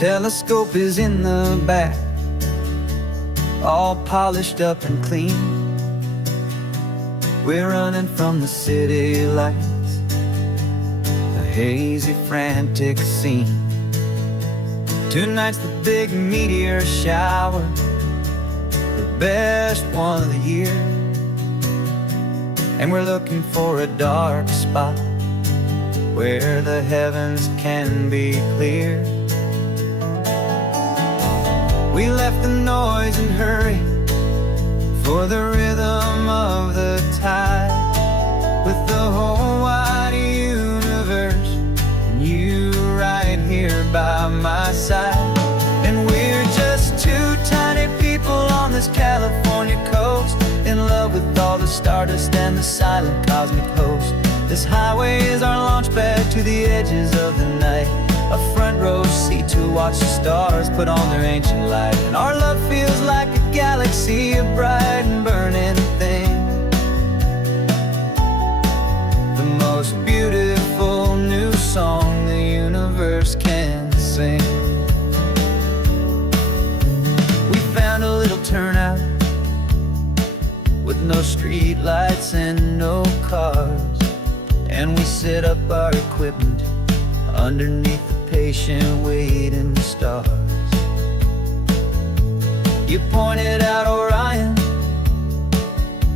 Telescope is in the back, all polished up and clean. We're running from the city lights, a hazy, frantic scene. Tonight's the big meteor shower, the best one of the year. And we're looking for a dark spot where the heavens can be clear. We left the noise and hurry for the rhythm of the tide, with the whole wide universe and you right here by my side. And we're just two tiny people on this California coast, in love with all the stardust and the silent cosmic host. This highway is our launch pad to the edges of the night, a front row seat to watch the stars put on their ancient light. And our love feels like a galaxy, a bright and burning thing, the most beautiful new song the universe can sing. We found a little turnout with no street lights and no cars, and we set up our equipment underneath the patient waiting stars. You pointed out Orion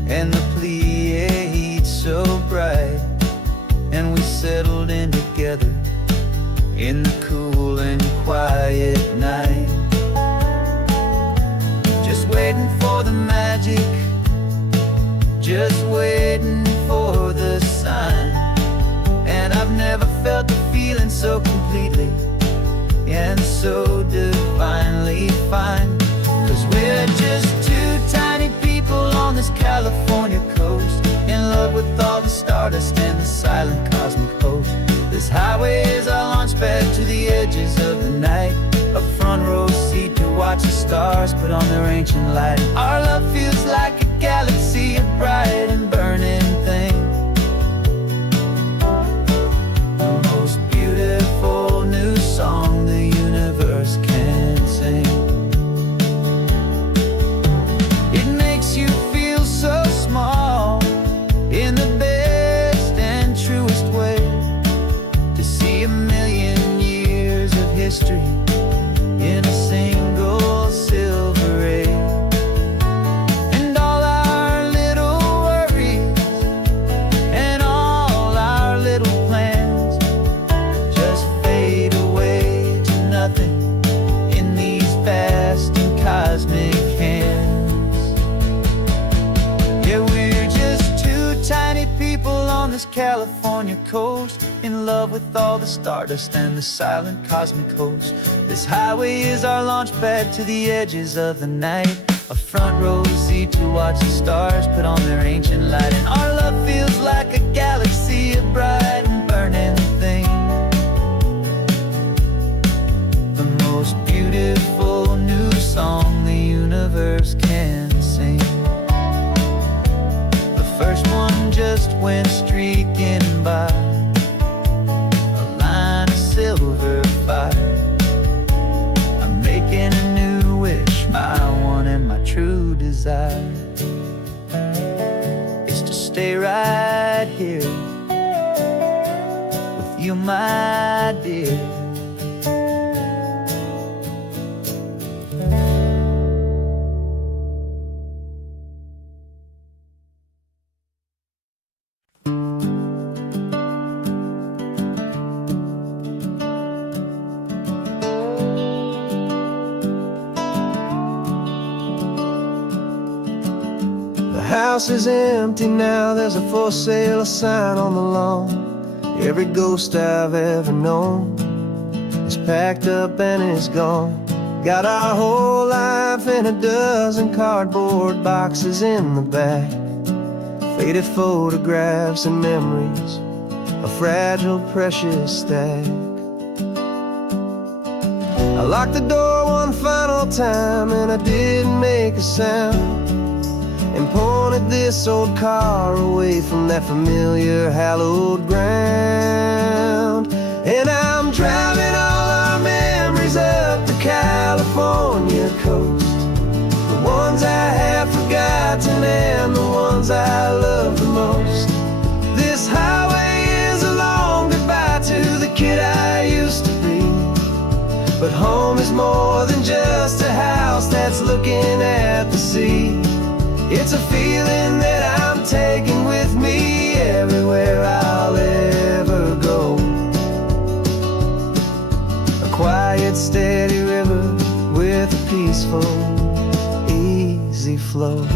and the Pleiades so bright, and we settled in together in the cool and quiet night, just waiting for the magic, just waiting for the sign. And I've never felt the feeling so completely and so divinely fine, 'cause we're just two tiny people on this California coast, in love with all the stardust and the silent cosmic host. This highway is our launch pad to the edges of the night, a front row seat to watch the stars put on their ancient light. Our love feels like a galaxy, a bright and burning thing, the most beautiful new song the universe can sing. It makes you feel so small in the best and truest way, to see a million years of history in a single silver ray. And all our little worries and all our little plans just fade away to nothing in these vast and cosmic hands. Yeah, we're just two tiny people on this California coast, in love with all the stardust and the silent cosmic host. This highway is our launch pad to the edges of the night, a front row seat to watch the stars put on their ancient light. And our love feels like a galaxy, a bright and burning thing, the most beautiful new song the universe can sing. The first one just went streaking by, a line of silver fire. I'm making a new wish, my one and my true desire is to stay right here with you, my dear. The house is empty now, there's a for sale sign on the lawn. Every ghost I've ever known is packed up and is gone. Got our whole life in a dozen cardboard boxes in the back, faded photographs and memories, a fragile, precious stack. I locked the door one final time and I didn't make a sound, and pointed this old car away from that familiar hallowed ground. And I'm driving all our memories up California coast. The ones I have forgotten and the ones I love the most. This highway is a long goodbye to the kid I used to be. But home is more than just a house that's looking at the sea. It's a feeling that I'm taking with me everywhere I'll ever go. A quiet, steady river with a peaceful, easy flow.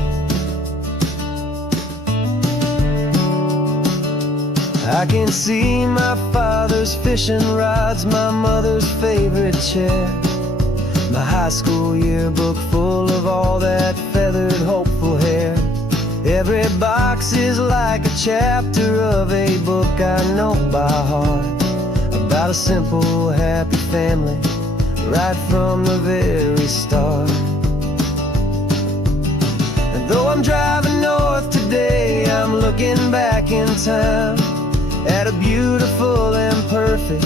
I can see my father's fishing rods, my mother's favorite chair, my high school yearbook full of all that feathered, hopeful hair. Every box is like a chapter of a book I know by heart, about a simple, happy family right from the very start. And though I'm driving north today, I'm looking back in time at a beautiful and perfect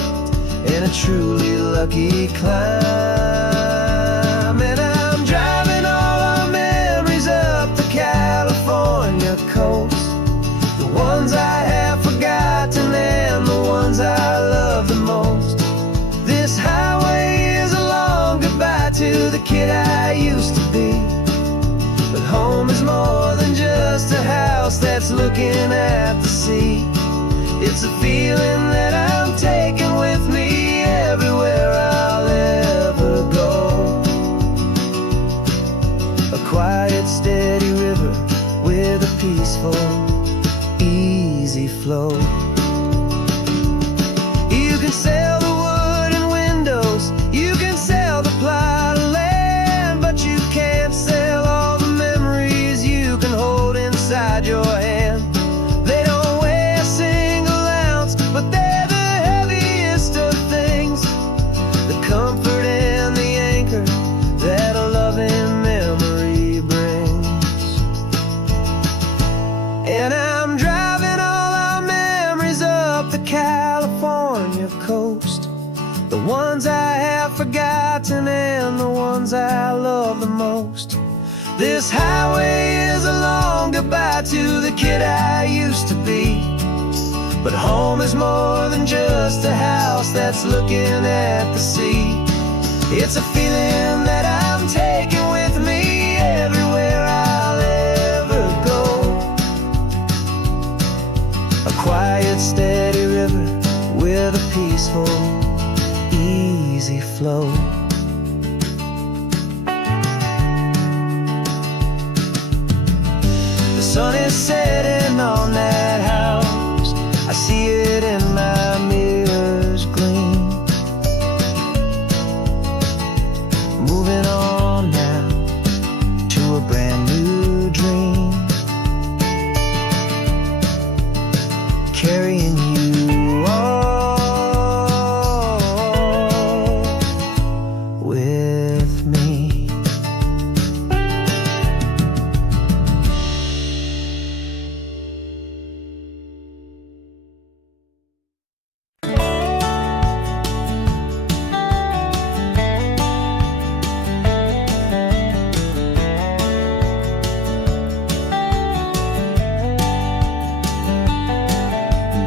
and a truly lucky climb. And I'm driving all our memories up the California coast, the ones I have forgotten and the ones I love the most. This highway is a long goodbye to the kid I used to be. But home is more than just a house that's looking at the sea. It's a feeling that I'm taking with me everywhere I'll ever go. A quiet, steady river with a peaceful, easy flow. You can sail the wooden windows, you can sail the plot of land, but you can't sail all the memories you can hold inside your hand. They don't weigh a single ounce, but they're the heaviest of things, the comfort and the anchor that a loving memory brings. And I'm driving all our memories up the California coast, the ones I have forgotten and the ones I love the most. This highway is a long goodbye to the kid I used to be. But home is more than just a house that's looking at the sea. It's a feeling that I'm taking with me everywhere I'll ever go. A quiet, steady river with a peaceful, easy flow. The sun is setting on that house, I see it in my mirror's gleam. Moving on now to a brand new dream, carrying you all with me.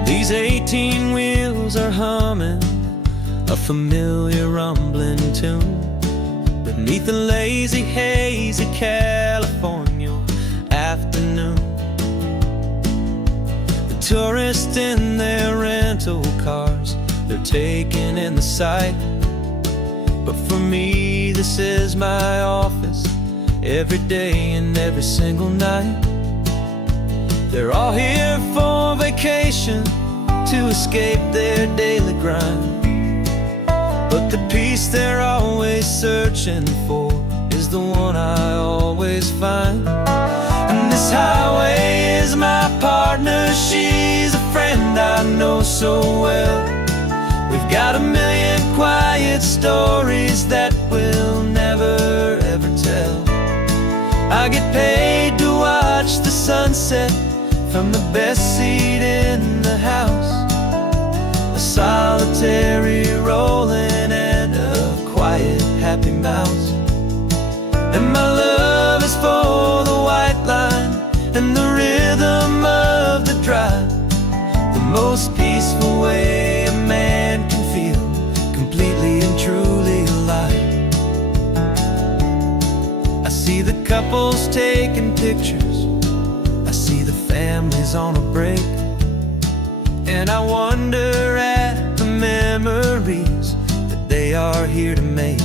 These 18 wheels are humming a familiar rumbling tune beneath a lazy, hazy California afternoon. The tourists in their rental cars, they're taking in the sight. But for me, this is my office every day and every single night. They're all here for vacation, to escape their daily grind. But the peace they're always searching for is the one I always find. And this highway is my partner, she's a friend I know so well. We've got a million quiet stories that we'll never ever tell. I get paid to watch the sunset from the best seat in the house, a solitary rolling and a quiet happy happy mouse. And my love is for the white line and the rhythm of the drive, the most peaceful way a man can feel completely and truly alive. I see the couples taking pictures, I see the families on a break, and I wonder at the memories that they are here to make.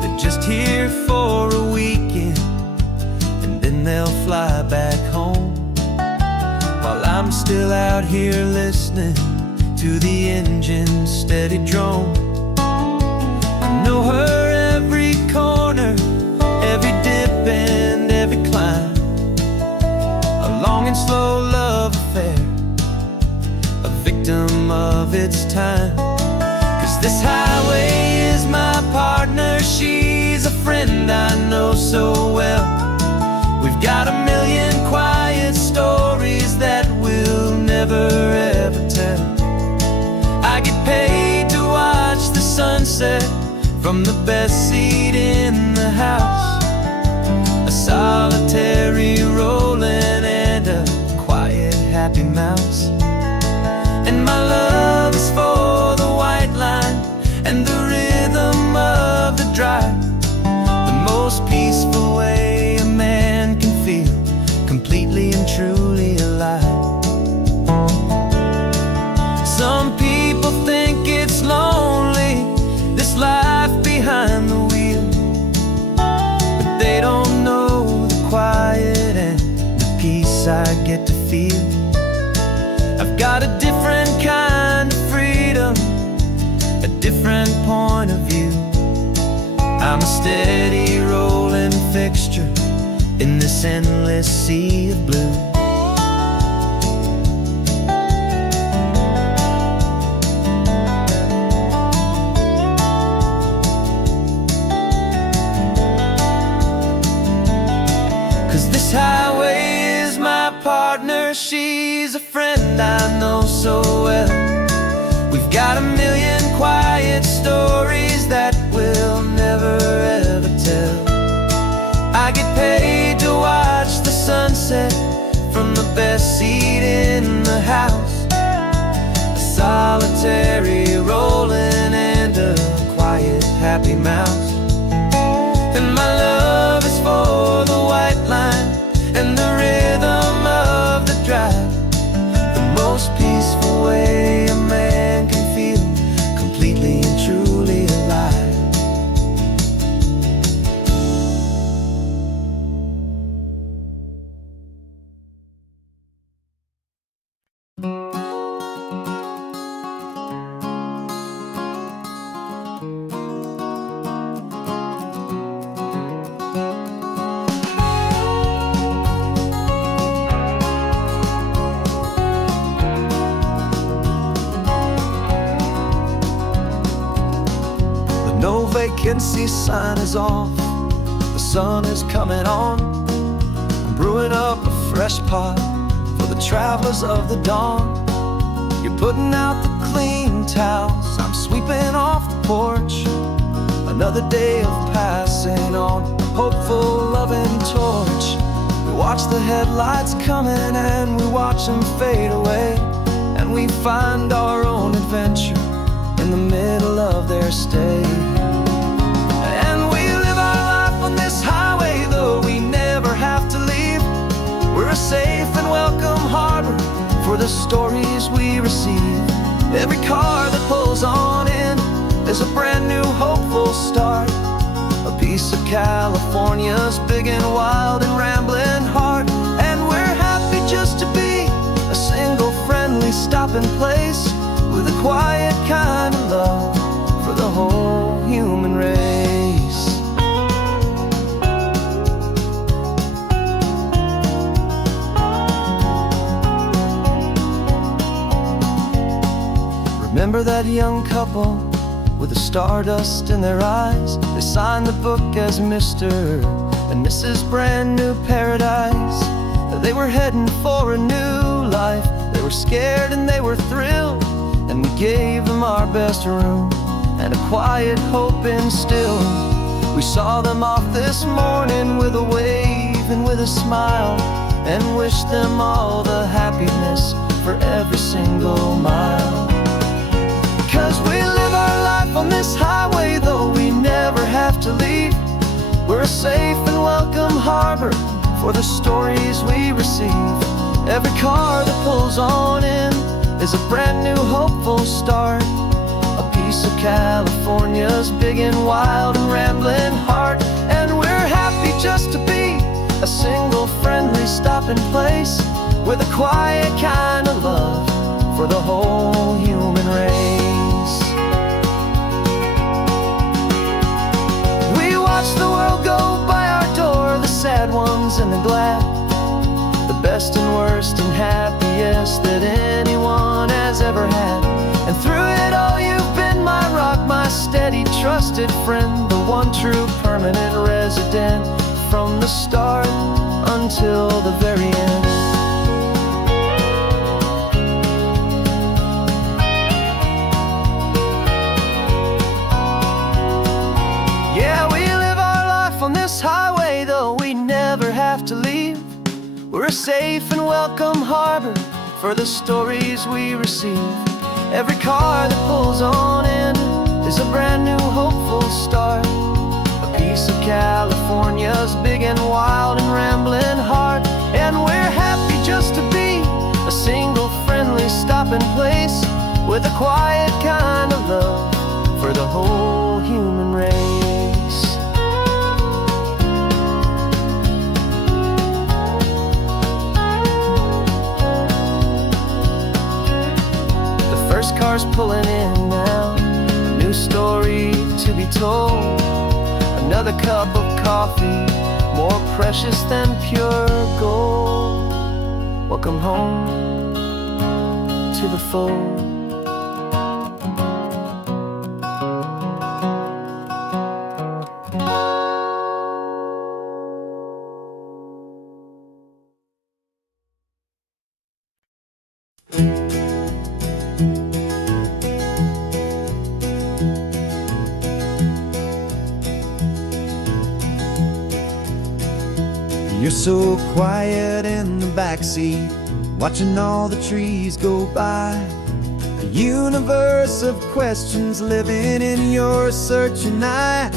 They're just here for a weekend, and then they'll fly back home, while I'm still out here listening to the engine's steady drone. I know her every corner, every dip and every climb, a long and slow love affair, a victim of its time. 'Cause this highway is my partner, she's a friend I know so well. We've got a million quiet stories that we'll never ever tell. I get paid to watch the sunset from the best seat in the house, a solitary rolling and a quiet happy mouse. And my love is for the white line and the rhythm of the drive, the most peaceful way a man can feel completely and truly alive. Some people think it's lonely, this life behind the wheel, but they don't know the quiet and the peace I get to feel. I've got a different kind of freedom, a different point of view. I'm a steady rolling fixture in this endless sea of blue. This highway is my partner, she's a friend I know so well. We've got a million quiet stories that we'll never ever tell. I get paid to watch the sunset from the best seat in the house, a solitary rolling and a quiet happy mouse. And my love is for the white line and the rhythm of the drive, the most peaceful way a man can feel completely and truly alive. No vacancy sign is off, the sun is coming on. I'm brewing up a fresh pot for the travelers of the dawn. You're putting out the clean towels, I'm sweeping off the porch. Another day of passing on a hopeful loving torch. We watch the headlights coming and we watch them fade away, and we find our own adventure in the middle of their stay. And we live our life on this highway, though we never have to leave. We're a safe and welcome harbor for the stories we receive. Every car that pulls on in is a brand new hopeful start, a piece of California's big and wild and rambling heart. And we're happy just to be a single friendly stopping place, with a quiet kind of love for the whole human race. Remember that young couple with the stardust in their eyes? They signed the book as Mr. and Mrs. Brand New Paradise. They were heading for a new life. They were scared and they were thrilled, and we gave them our best room and a quiet hope instilled. We saw them off this morning with a wave and with a smile, and wished them all the happiness for every single mile. 'Cause we live our life on this highway, though we never have to leave. We're a safe and welcome harbor for the stories we receive. Every car that pulls on in is a brand new hopeful start, a piece of California's big and wild and rambling heart. And we're happy just to be a single friendly stopping place, with a quiet kind of love for the whole human race. We watch the world go by our door, the sad ones and the glad, the best and worst and happiest that anyone has ever had. And through it all you've been my rock, my steady trusted friend, the one true permanent resident, from the start until the very end. Yeah, we live our life on this highway, though we never have to leave. We're a safe and welcome harbor for the stories we receive. Every car that pulls on in is a brand new hopeful start, a piece of California's big and wild and rambling heart. And we're happy just to be a single friendly stopping place, with a quiet kind of love for the whole human race. The first car's pulling in now, a new story to be told. Another cup of coffee, more precious than pure gold. Welcome home to the fold. You're so quiet in the backseat, watching all the trees go by. A universe of questions living in your searching eye.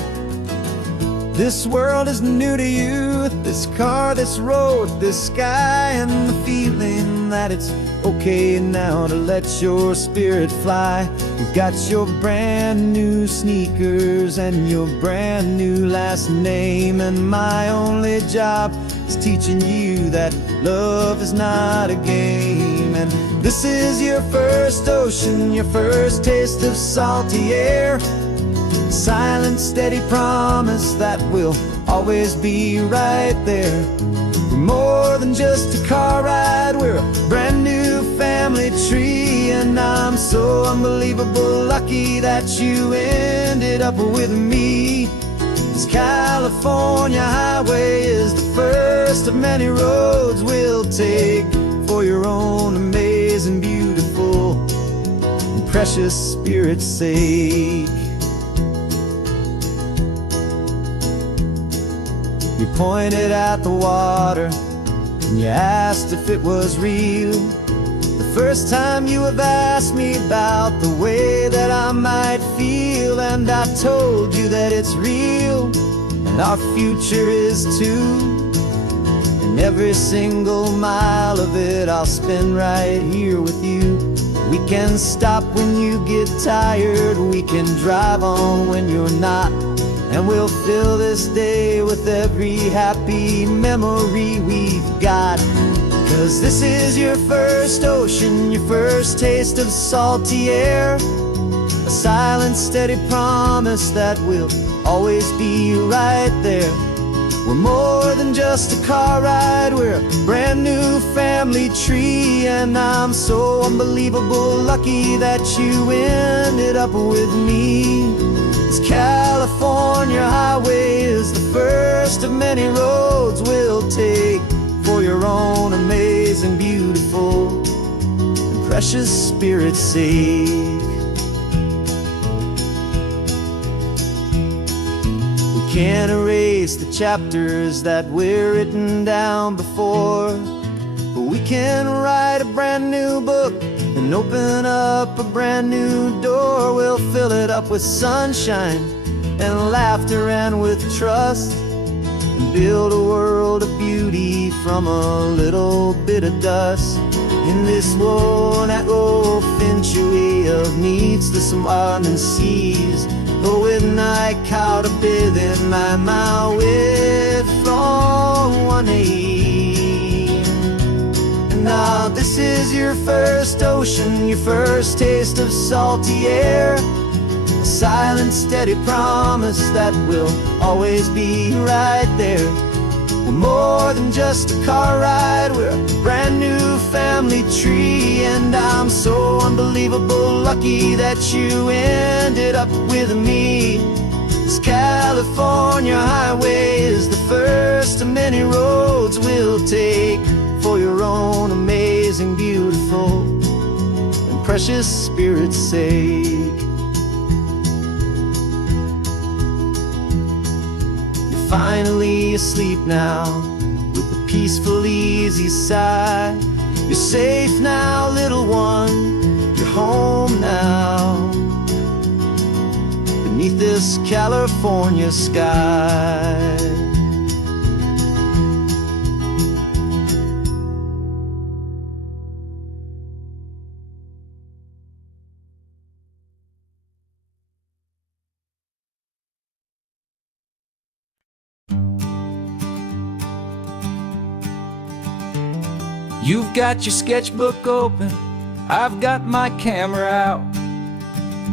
This world is new to you, this car, this road, this sky, and the feeling that it's okay now to let your spirit fly. You've got your brand new sneakers and your brand new last name, and my only job is teaching you that love is not a game. And this is your first ocean, your first taste of salty air, silent, steady promise that we'll always be right there. We're more than just a car ride, we're a brand new family tree. And I'm so unbelievable lucky that you ended up with me. This California highway is the first of many roads we'll take for your own amazing, beautiful, and precious spirit's sake. You pointed at the water and you asked if it was real. The first time you have asked me about the way that I might feel, and I told you that it's real and our future is too. And every single mile of it I'll spend right here with you. We can stop when you get tired, we can drive on when you're not, and we'll fill this day with every happy memory we've got. 'Cause this is your first ocean, your first taste of salty air, a silent, steady promise that we'll always be right there. We're more than just a car ride, we're a brand new family tree. And I'm so unbelievable lucky that you ended up with me. This California highway is the first of many roads we'll take for your own amazing, beautiful, and precious spirit's sake. Can't erase the chapters that we're written down before, but we can write a brand new book and open up a brand new door. We'll fill it up with sunshine and laughter and with trust, and build a world of beauty from a little bit of dust. In this world that finchuí of needs the sumwanan seas, but with night caught a bit in my with from one aim. And now this is your first ocean, your first taste of salty air, a silent steady promise that we'll always be right there. We're more than just a car ride, we're a brand new family tree. And I'm so unbelievable lucky that you ended up with me. This California highway is the first of many roads we'll take for your own amazing, beautiful, and precious spirit's sake. Finally asleep now, with a peaceful, easy sigh. You're safe now, little one, you're home now, beneath this California sky. You've got your sketchbook open, I've got my camera out.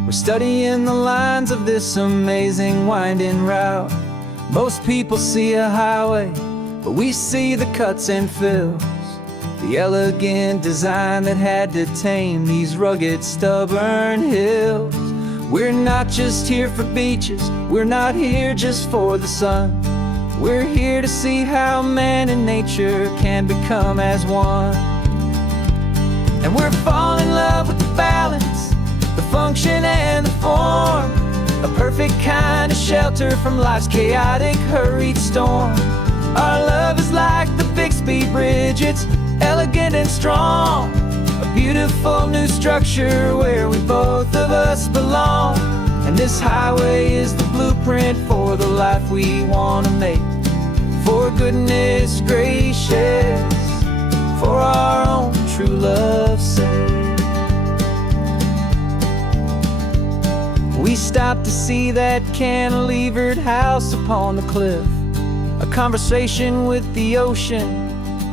We're studying the lines of this amazing winding route. Most people see a highway, but we see the cuts and fills, the elegant design that had to tame these rugged, stubborn hills. We're not just here for beaches, we're not here just for the sun. We're here to see how man and nature can become as one. And we're falling in love with the balance, the function and the form, a perfect kind of shelter from life's chaotic, hurried storm. Our love is like the Bixby Bridge, it's elegant and strong, a beautiful new structure where we both of us belong. And this highway is the blueprint for the life we want to make. For goodness gracious, for our own true love's sake. We stopped to see that cantilevered house upon the cliff, a conversation with the ocean,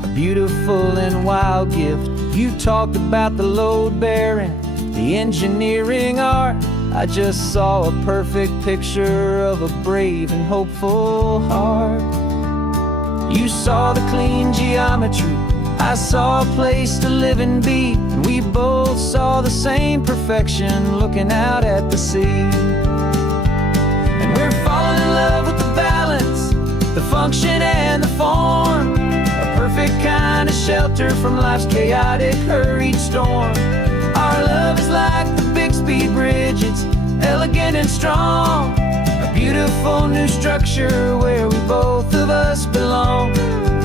a beautiful and wild gift. You talked about the load bearing, the engineering art. I just saw a perfect picture of a brave and hopeful heart. You saw the clean geometry, I saw a place to live and be, and we both saw the same perfection looking out at the sea. And we're falling in love with the balance, the function and the form, a perfect kind of shelter from life's chaotic, hurried storm. Our love is like the Bixby Bridge, it's elegant and strong, a beautiful new structure where we both of us belong.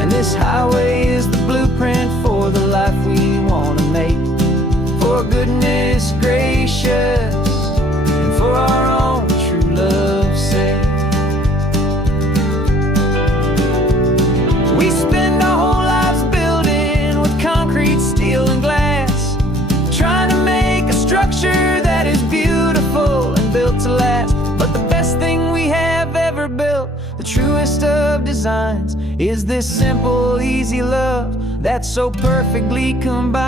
And this highway is the blueprint for the life we want to make. For goodness gracious, and for our own true love's sake. We spend our whole lives building with concrete, steel and glass, trying to make a structure that is beautiful and built to last. But the best thing we have ever built, the truest of designs, is this simple, easy love that so perfectly combines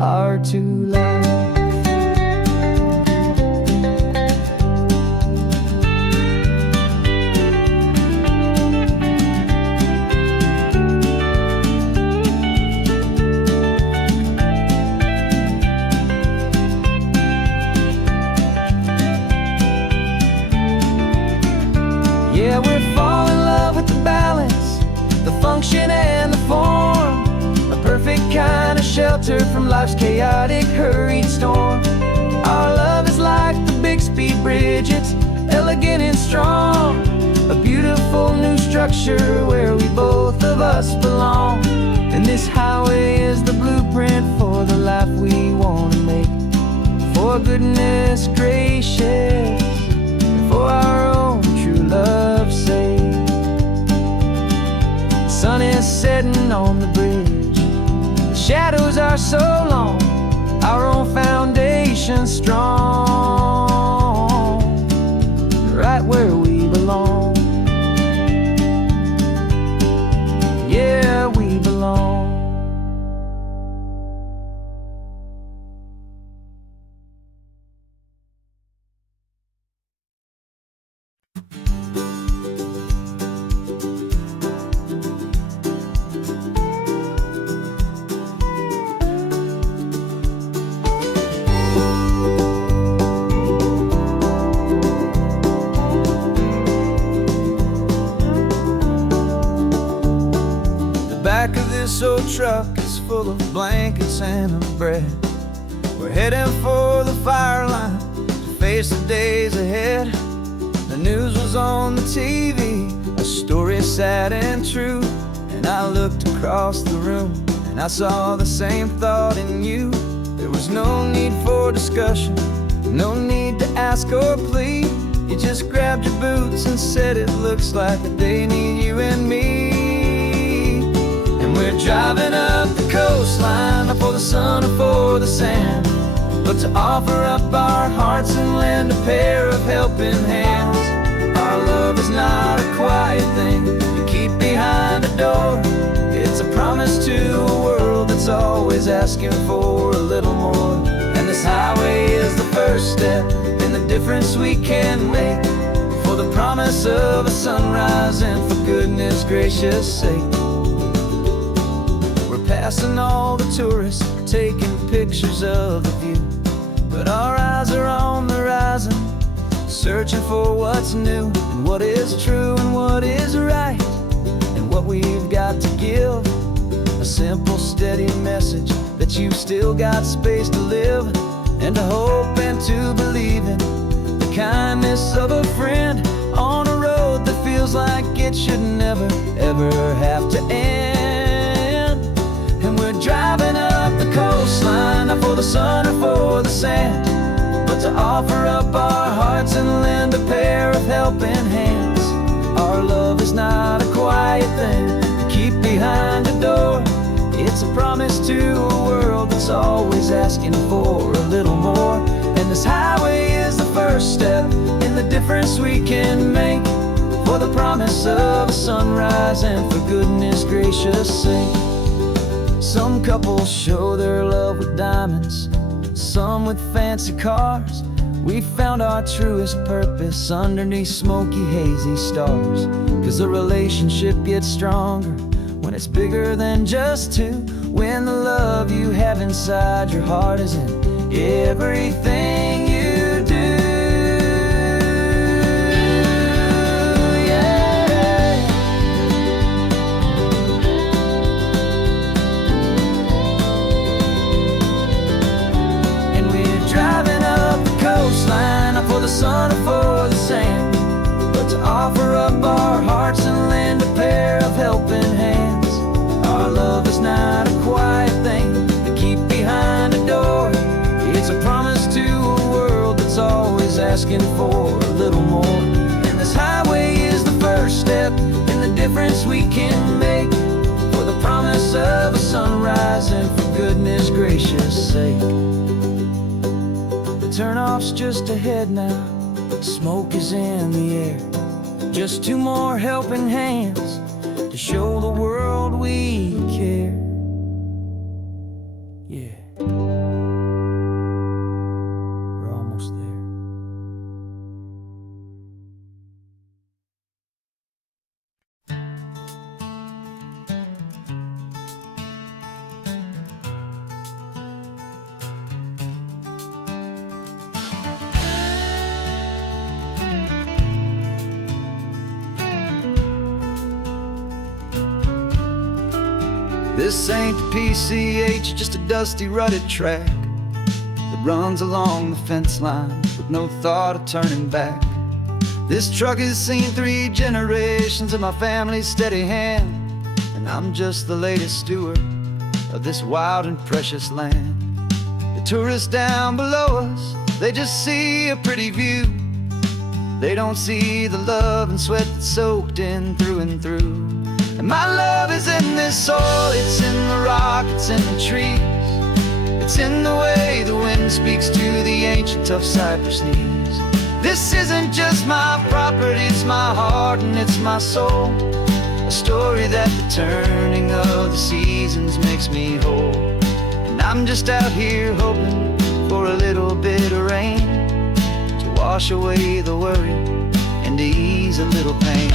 our two lives. Yeah, we're falling in love with the balance, the function and the form, a perfect kind of shelter from life's chaotic, hurried storm. Our love is like the Bixby Bridge, it's elegant sure where we both of us belong. And this highway is the blueprint for the life we want to make. For goodness gracious, for our own true love's sake. The sun is setting on the bridge, the shadows are so long, our own foundation strong, right where we belong. Yeah, we belong. Back of this old truck is full of blankets and of bread. We're heading for the fire line to face the days ahead. The news was on the TV, a story sad and true. And I looked across the room and I saw the same thought in you. There was no need for discussion, no need to ask or plead. You just grabbed your boots and said it looks like the day need you and me. We're driving up the coastline, not for the sun or for the sand, but to offer up our hearts and lend a pair of helping hands. Our love is not a quiet thing you keep behind a door. It's a promise to a world that's always asking for a little more. And this highway is the first step in the difference we can make, for the promise of a sunrise and for goodness gracious sake. Passing all the tourists, taking pictures of the view, but our eyes are on the horizon, searching for what's new, and what is true and what is right, and what we've got to give. A simple, steady message that you've still got space to live, and to hope and to believe in the kindness of a friend on a road that feels like it should never, ever have to end. We're driving up the coastline, not for the sun or for the sand, but to offer up our hearts and lend a pair of helping hands. Our love is not a quiet thing to keep behind a door. It's a promise to a world that's always asking for a little more. And this highway is the first step in the difference we can make, for the promise of a sunrise and for goodness gracious sake. Some couples show their love with diamonds, some with fancy cars. We found our truest purpose underneath smoky, hazy stars. 'Cause the relationship gets stronger when it's bigger than just two, when the love you have inside your heart is in everything you do. For the sun or for the sand, but to offer up our hearts and lend a pair of helping hands. Our love is not a quiet thing to keep behind a door. It's a promise to a world that's always asking for a little more. And this highway is the first step in the difference we can make, for the promise of a sunrise and for goodness gracious sake. Turnoff's just ahead now, smoke is in the air. Just two more helping hands to show the world we care. Yeah, we're almost there. This ain't the PCH, just a dusty, rutted track that runs along the fence line with no thought of turning back. This truck has seen 3 generations of my family's steady hand, and I'm just the latest steward of this wild and precious land. The tourists down below us, they just see a pretty view. They don't see the love and sweat that's soaked in through and through. And my love is in this soil, it's in the rock, it's in the trees. It's in the way the wind speaks to the ancient tough cypress knees. This isn't just my property, it's my heart and it's my soul. A story that the turning of the seasons makes me whole. And I'm just out here hoping for a little bit of rain to wash away the worry and to ease a little pain.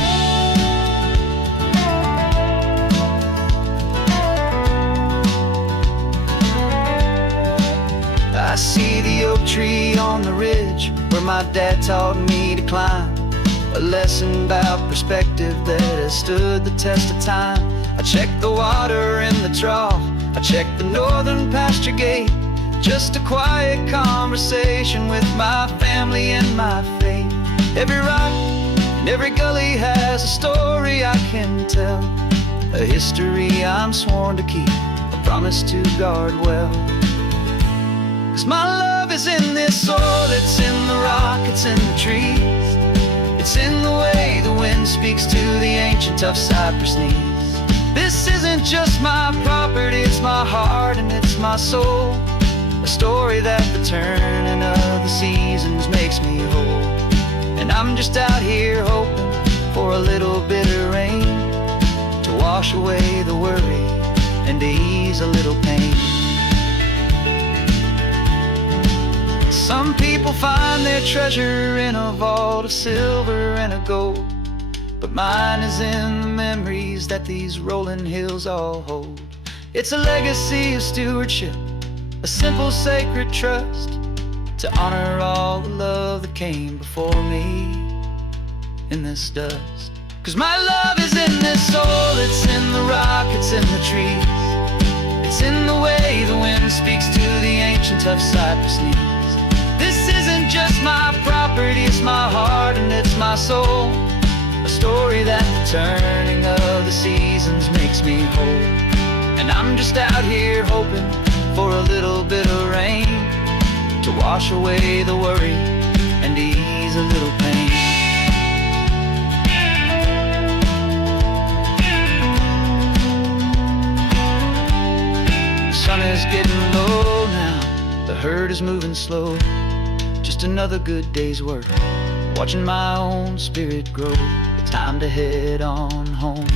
I see the oak tree on the ridge where my dad taught me to climb. A lesson about perspective that has stood the test of time. I check the water in the trough, I check the northern pasture gate. Just a quiet conversation with my family and my faith. Every rock and every gully has a story I can tell, a history I'm sworn to keep, a promise to guard well. 'Cause my love is in this soil, it's in the rock, it's in the trees. It's in the way the wind speaks to the ancient tough cypress knees. This isn't just my property, it's my heart and it's my soul. A story that the turning of the seasons makes me whole. And I'm just out here hoping for a little bit of rain to wash away the worry and to ease a little pain. Some people find their treasure in a vault of silver and of gold, but mine is in the memories that these rolling hills all hold. It's a legacy of stewardship, a simple sacred trust, to honor all the love that came before me in this dust. 'Cause my love is in this soil, it's in the rock, it's in the trees. It's in the way the wind speaks to the ancient tough cypress knees. This isn't just my property, it's my heart and it's my soul. A story that the turning of the seasons makes me whole. And I'm just out here hoping for a little bit of rain to wash away the worry and ease a little pain. The sun is getting low now, the herd is moving slow. Just another good day's work, watching my own spirit grow. Time to head on home.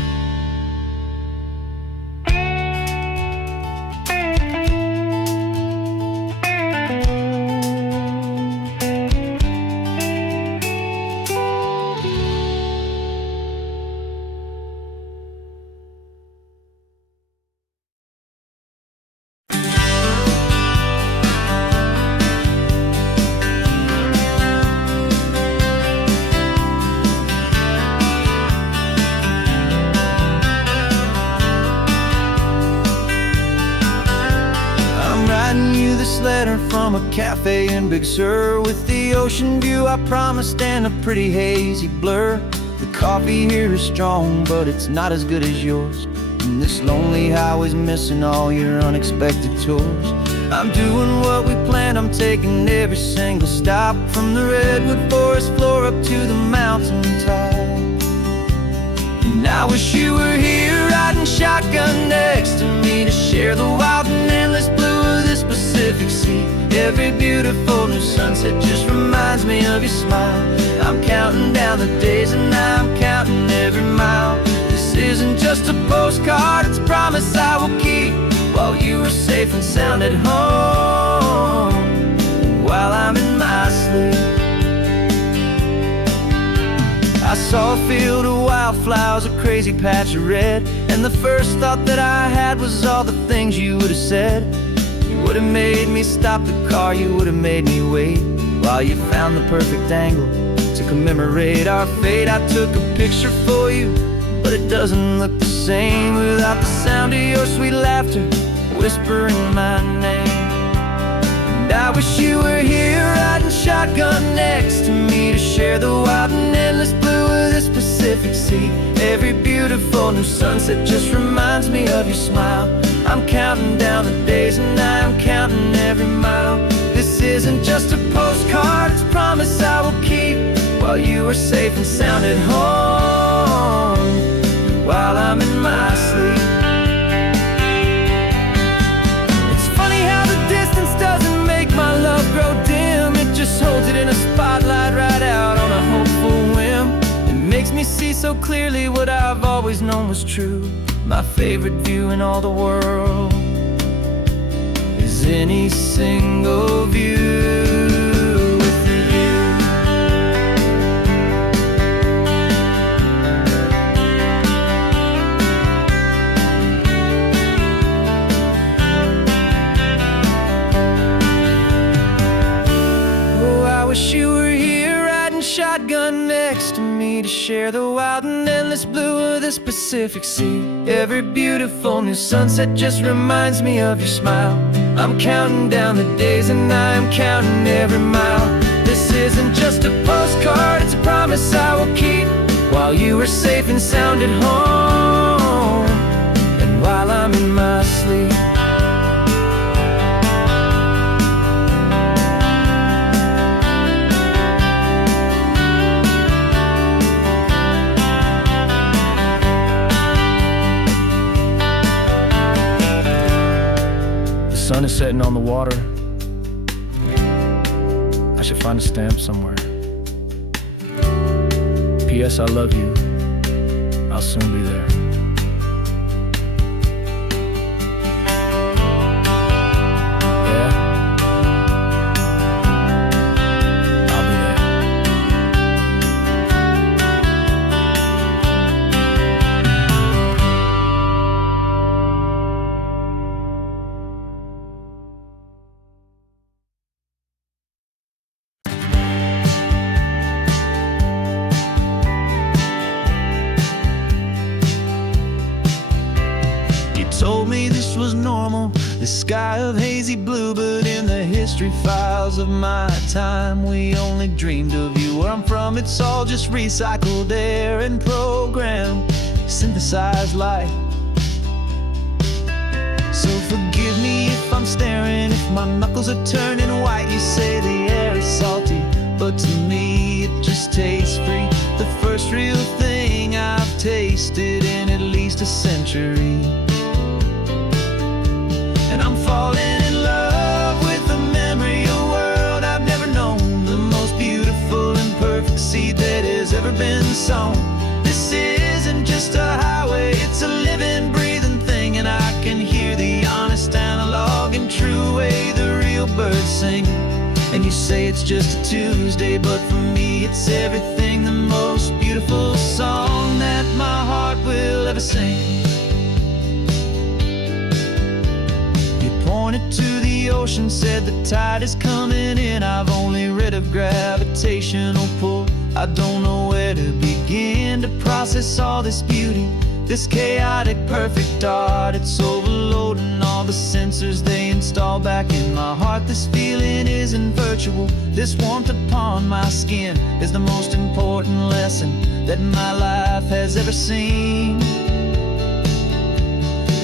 Letter from a cafe in Big Sur with the ocean view I promised and a pretty hazy blur. The coffee here is strong, but it's not as good as yours. And this lonely highway's missing all your unexpected tours. I'm doing what we planned, I'm taking every single stop, from the redwood forest floor up to the mountain top. And I wish you were here riding shotgun next to me to share the wild and endless blue of this Pacific Sea. Every beautiful new sunset just reminds me of your smile. I'm counting down the days and I'm counting every mile. This isn't just a postcard, it's a promise I will keep, while you are safe and sound at home, while I'm in my sleep. I saw a field of wildflowers, a crazy patch of red, and the first thought that I had was all the things you would have said. You would have made me stop the car, you would have made me wait, while you found the perfect angle to commemorate our fate. I took a picture for you, but it doesn't look the same without the sound of your sweet laughter whispering my name. And I wish you were here riding shotgun next to me to share the wild and endless see. Every beautiful new sunset just reminds me of your smile. I'm counting down the days and I'm counting every mile. This isn't just a postcard, it's a promise I will keep, while you are safe and sound at home, while I'm in my sleep. It's funny how the distance doesn't make my love grow dim. It just holds it in a spotlight right out on a hopeful whim. It makes me see so clearly what I've always known was true. My favorite view in all the world is any single view with you. Oh, I wish you were here riding shotgun next to me, to share the wild and endless blue of this Pacific Sea. Every beautiful new sunset just reminds me of your smile. I'm counting down the days and I'm counting every mile. This isn't just a postcard, it's a promise I will keep, while you are safe and sound at home, and while I'm in my sleep. The sun is setting on the water. I should find a stamp somewhere. P.S. I love you. I'll soon be there. Yeah? I'll be there. Told me this was normal, this sky of hazy blue, but in the history files of my time, we only dreamed of you. Where I'm from, it's all just recycled air and programmed, synthesized light. So forgive me if I'm staring, if my knuckles are turning white. You say the air is salty, but to me it just tastes free. The first real thing I've tasted in at least a century. And I'm falling in love with the memory of a world I've never known, the most beautiful and perfect seed that has ever been sown. This isn't just a highway, it's a living, breathing thing, and I can hear the honest, analog, and true way the real birds sing. And you say it's just a Tuesday, but for me it's everything, the most beautiful song that my heart will ever sing. Pointed to the ocean, said the tide is coming in. I've only read of gravitational pull. I don't know where to begin to process all this beauty, this chaotic, perfect art. It's overloading all the sensors they install back in my heart. This feeling isn't virtual. This warmth upon my skin is the most important lesson that my life has ever seen.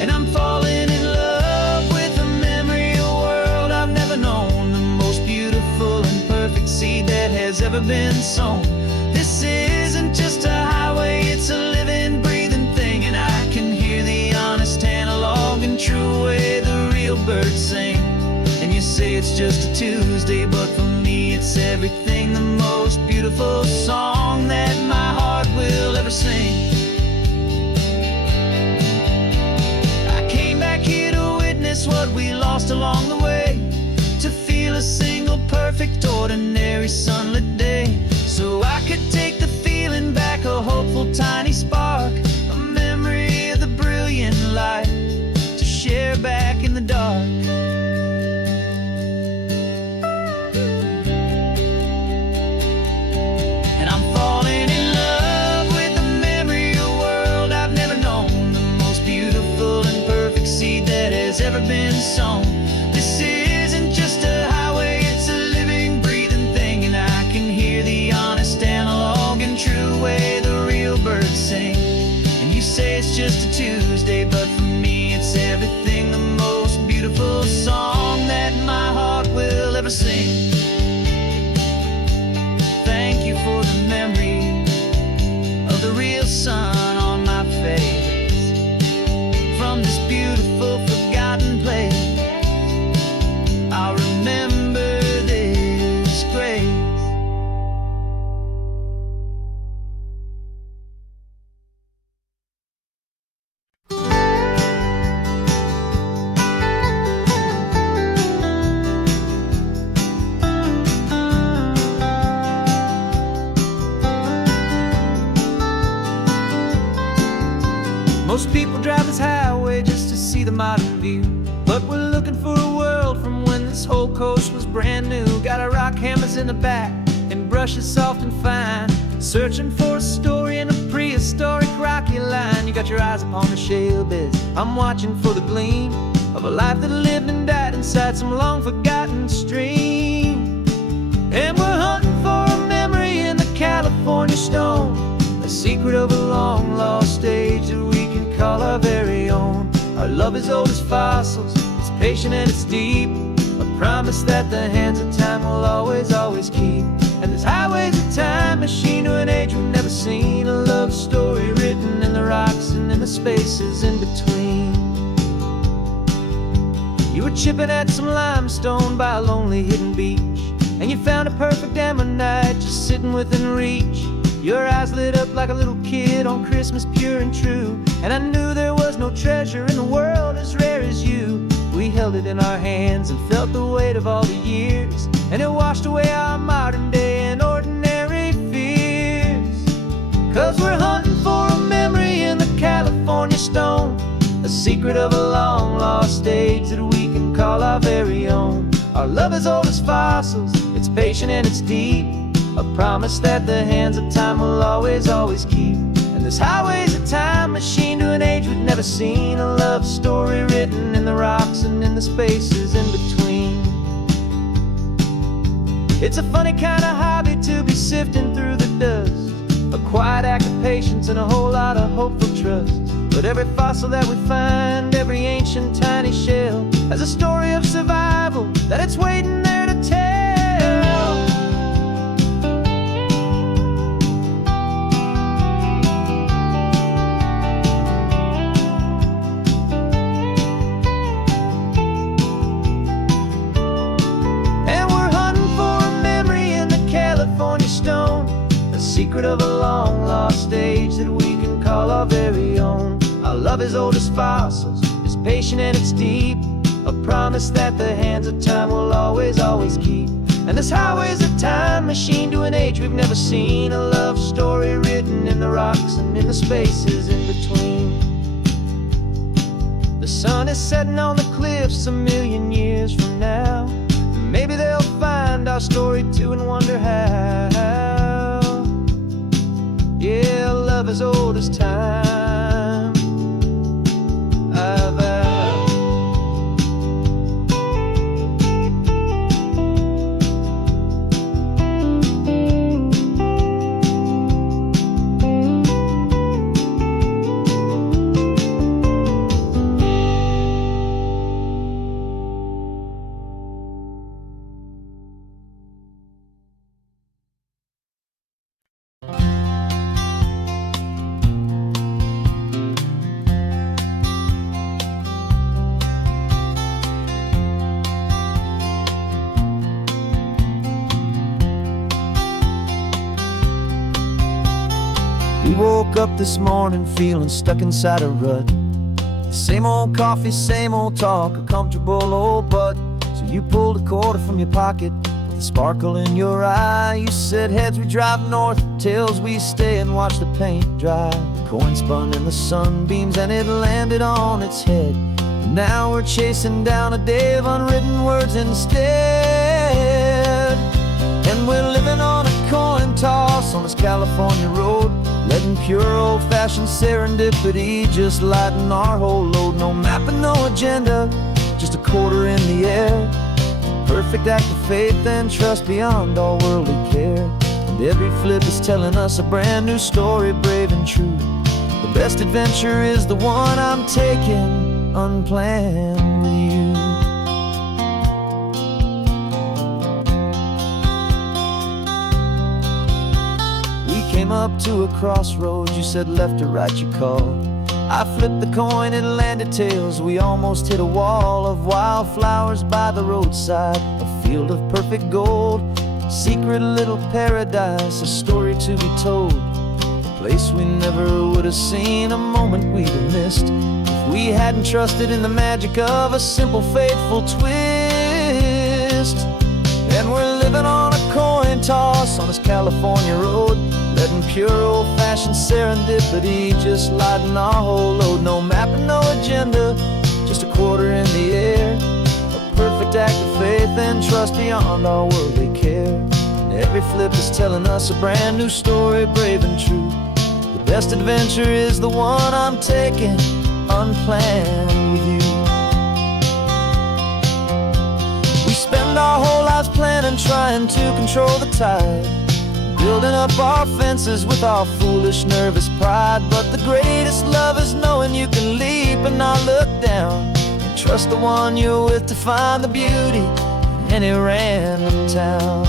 And I'm falling in love with a memory of a world I've never known, the most beautiful and perfect seed that has ever been sown. This isn't just a highway, it's a living, breathing thing, and I can hear the honest, analog, and true way the real birds sing. And you say it's just a Tuesday, but for me it's everything, the most beautiful song that my heart will ever sing. What we lost along the way, to feel a single perfect ordinary sunlit day, so I could take the feeling back, a hopeful tiny spark, a memory of the brilliant light to share back in the dark. And I'm falling in love with the memory of a world I've never known, the most beautiful and perfect seed that has ever been sown. This isn't just a highway, it's a living, breathing thing, and I can hear the honest, analog, and true way the real birds sing. Most people drive this highway just to see the modern view, but we're looking for a world from when this whole coast was brand new. Got our rock hammers in the back and brushes soft and fine, searching for a story in a prehistoric rocky line. You got your eyes upon the shale beds, I'm watching for the gleam of a life that lived and died inside some long forgotten stream. And we're hunting for a memory in the California stone, a secret of a long lost age that we can call our very own. Our love is old as fossils, it's patient and it's deep, a promise that the hands of time will always, always keep. And this highway's a time machine to an age we've never seen, a love story written in the rocks and in the spaces in between. You were chipping at some limestone by a lonely hidden beach, and you found a perfect ammonite just sitting within reach. Your eyes lit up like a little kid on Christmas, pure and true, and I knew there was no treasure in the world as rare as you. We held it in our hands and felt the weight of all the years, and it washed away our modern day and ordinary fears. 'Cause we're hunting for a memory in the California stone, a secret of a long lost age that we can call our very own. Our love is old as fossils, it's patient and it's deep, a promise that the hands of time will always, always keep. And this highway's a time machine to an age we've never seen, a love story written in the rocks and in the spaces in between. It's a funny kind of hobby to be sifting through the dust, a quiet act of patience and a whole lot of hopeful trust. But every fossil that we find, every ancient tiny shell, has a story of survival that it's waiting there to tell. And we're hunting for a memory in the California stone, a secret of a long lost age that we can call our very own. Our love is old as fossils, it's patient and it's deep, a promise that the hands of time will always, always keep. And this highway's a time machine to an age we've never seen, a love story written in the rocks and in the spaces in between. The sun is setting on the cliffs a million years from now, maybe they'll find our story too and wonder how. Yeah, love is old as time. We woke up this morning feeling stuck inside a rut. Same old coffee, same old talk, a comfortable old butt. So you pulled a quarter from your pocket with a sparkle in your eye. You said heads we drive north, tails we stay and watch the paint dry. The coin spun in the sunbeams and it landed on its head. And now we're chasing down a day of unwritten words instead. And we're living on a coin toss on this California road, letting pure old-fashioned serendipity just lighten our whole load. No map and no agenda, just a quarter in the air. Perfect act of faith and trust beyond all worldly care. And every flip is telling us a brand new story, brave and true. The best adventure is the one I'm taking unplanned with you. Came up to a crossroads, you said left or right you called. I flipped the coin, it landed tails, we almost hit a wall of wildflowers by the roadside, a field of perfect gold, secret little paradise, a story to be told, a place we never would have seen, a moment we'd have missed if we hadn't trusted in the magic of a simple faithful twist. And we're living on a coin toss on this California road, letting pure old-fashioned fashion serendipity, just lighting our whole load. No map and no agenda, just a quarter in the air. A perfect act of faith and trust beyond our worldly care. And every flip is telling us a brand new story, brave and true. The best adventure is the one I'm taking, unplanned with you. We spend our whole lives planning, trying to control the tide, building up our fences with our foolish, nervous pride. But the greatest love is knowing you can leap and not look down, and trust the one you're with to find the beauty in any random town.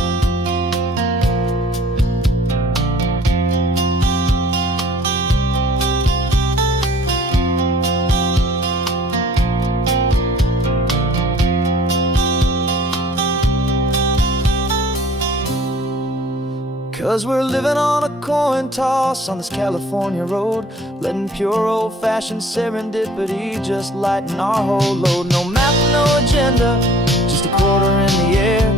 'Cause we're living on a coin toss on this California road, letting pure old-fashioned serendipity just lighten our whole load. No map, no agenda, just a quarter in the air.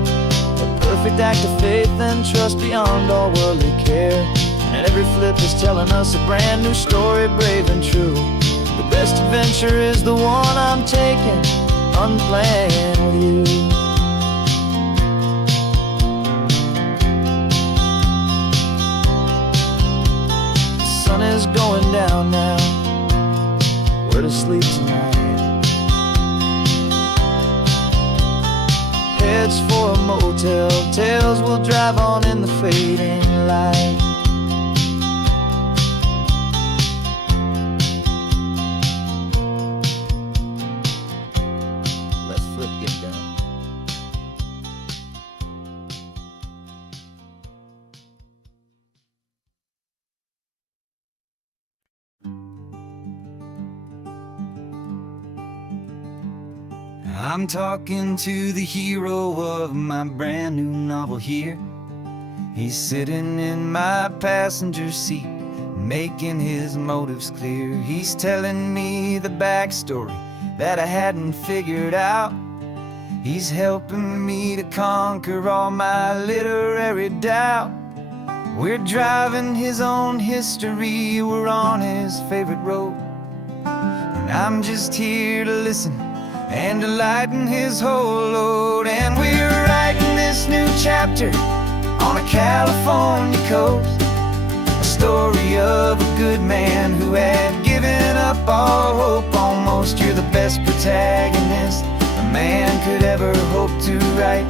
A perfect act of faith and trust beyond all worldly care. And every flip is telling us a brand new story, brave and true. The best adventure is the one I'm taking, unplanned with you. The sun is going down now, we're to sleep tonight. Heads for a motel, tails will drive on in the fading light. Let's flip get down. I'm talking to the hero of my brand new novel here. He's sitting in my passenger seat, making his motives clear. He's telling me the backstory that I hadn't figured out. He's helping me to conquer all my literary doubt. We're driving his own history, we're on his favorite road, and I'm just here to listen and to lighten his whole load. And we're writing this new chapter on a California coast, a story of a good man who had given up all hope almost. You're the best protagonist a man could ever hope to write.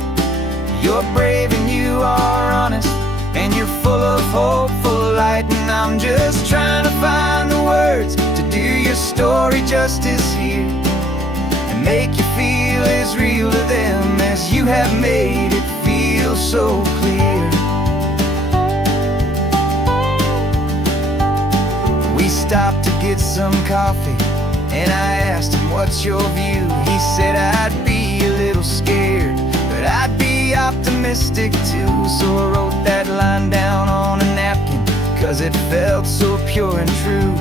You're brave and you are honest, and you're full of hopeful light. And I'm just trying to find the words to do your story justice here, make you feel as real to them as you have made it feel so clear. We stopped to get some coffee, and I asked him, what's your view? He said, I'd be a little scared, but I'd be optimistic too. So I wrote that line down on a napkin, 'cause it felt so pure and true.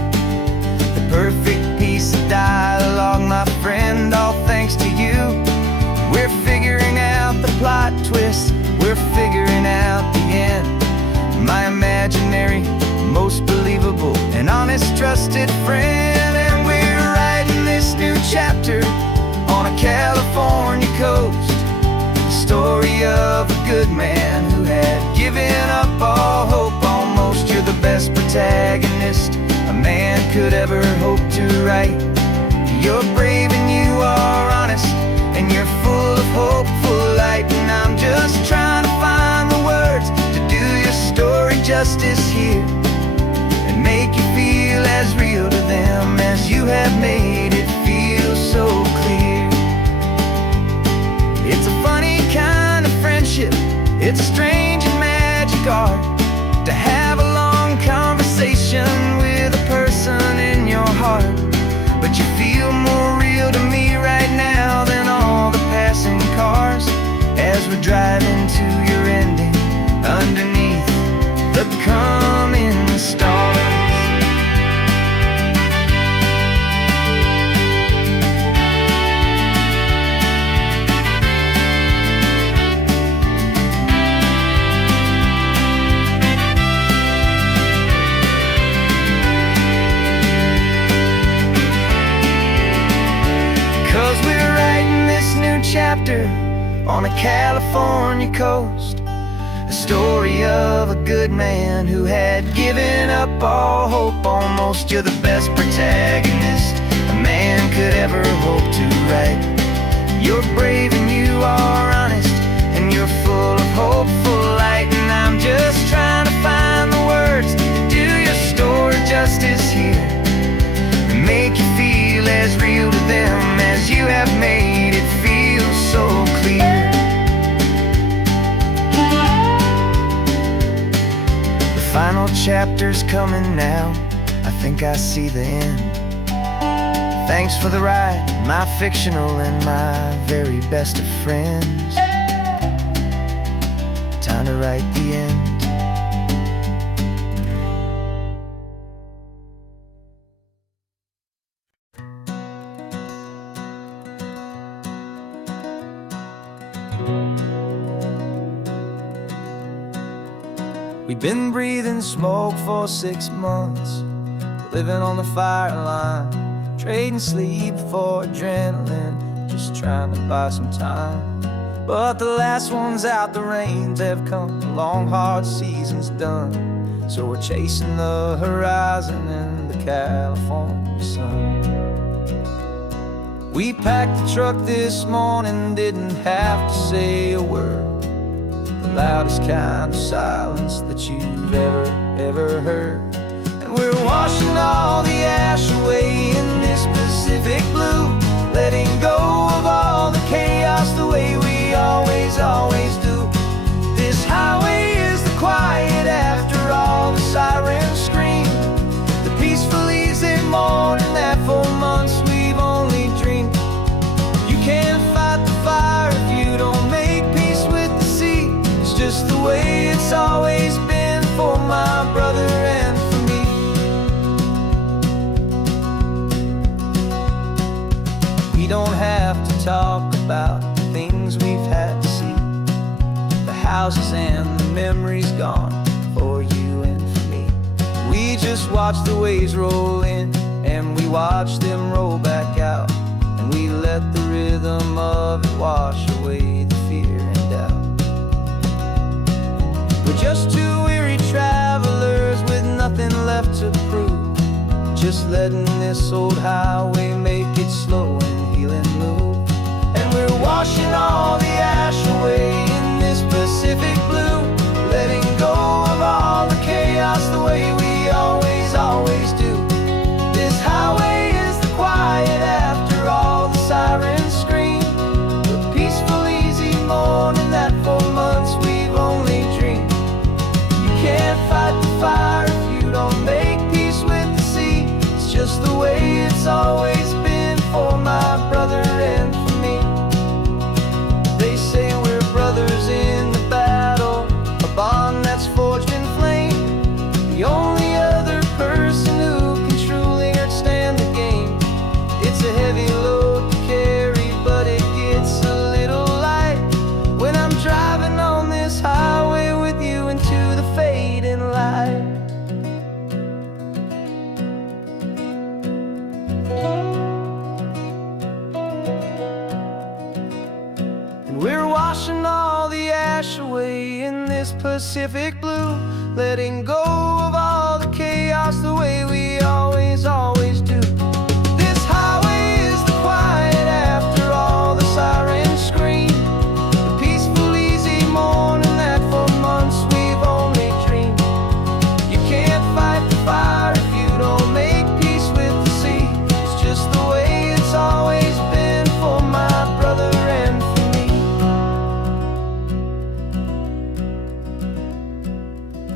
The perfect piece of dialogue, my friend, all thanks to you. We're figuring out the plot twist, we're figuring out the end. My imaginary, most believable and honest trusted friend. And we're writing this new chapter on a California coast, the story of a good man who had given up all hope almost. You're the best protagonist a man could ever hope to write. You're brave and you are honest, and you're full of hopeful light. And I'm just trying to find the words to do your story justice here, and make you feel as real to them as you have made it feel so clear. It's a funny kind of friendship, it's strange and magic art to have a long conversation with a person in your heart. But you feel more real to me right now than all the passing cars, as we're driving to your ending underneath the coming stars. here on the California coast. A story of a good man who had given up all hope almost. You're the best protagonist a man could ever hope to write. You're brave and you are honest, and you're full of hopeful light. And I'm just trying to find the words to do your story justice here, and make you feel as real to them as you have made it feel so clear. The final chapter's coming now, I think I see the end. Thanks for the ride, my fictional and my very best of friends. Time to write the end. We've been breathing smoke for 6 months, living on the fire line, trading sleep for adrenaline, just trying to buy some time. But the last one's out, the rains have come, the long hard season's done. So we're chasing the horizon in the California sun. We packed the truck this morning, didn't have to say a word. The loudest kind of silence that you've ever heard. And we're washing all the ash away in this Pacific blue, letting go of all the chaos the way we always do. This highway is the quiet after all the sirens scream, the peaceful easy morning that for months we've only dreamed. You can't fight the fire if you don't make peace with the sea. It's just the way it's always been for my brother and for me. We don't have to talk about the things we've had to see, the houses and the memories gone for you and for me. We just watch the waves roll in, and we watch them roll back out, and we let the rhythm of it wash away the fear and doubt. We're just two weary travelers with nothing left to prove, just letting this old highway make it slow and healing move. And we're washing all the ash away in this Pacific blue, letting go of all the chaos the way we always do. This highway is the quiet after all the sirens scream, the peaceful easy morning that for months we've only dreamed. You can't fight the fire if you don't make peace with the sea. It's just the way it's always been for my brother and for me. They say we're brothers in the battle, a bond that's forged in flame. The only other person who can truly understand the game. It's a heavy load to carry, but it gets a little light when I'm driving on this highway with you into the fading light. And we're washing all the ash away in this Pacific blue, letting go of all the chaos the way we always do. This highway is the quiet after all the sirens scream, the peaceful easy morning that for months we've only dreamed. You can't fight the fire if you don't make peace with the sea. It's just the way it's always been for my brother and for me.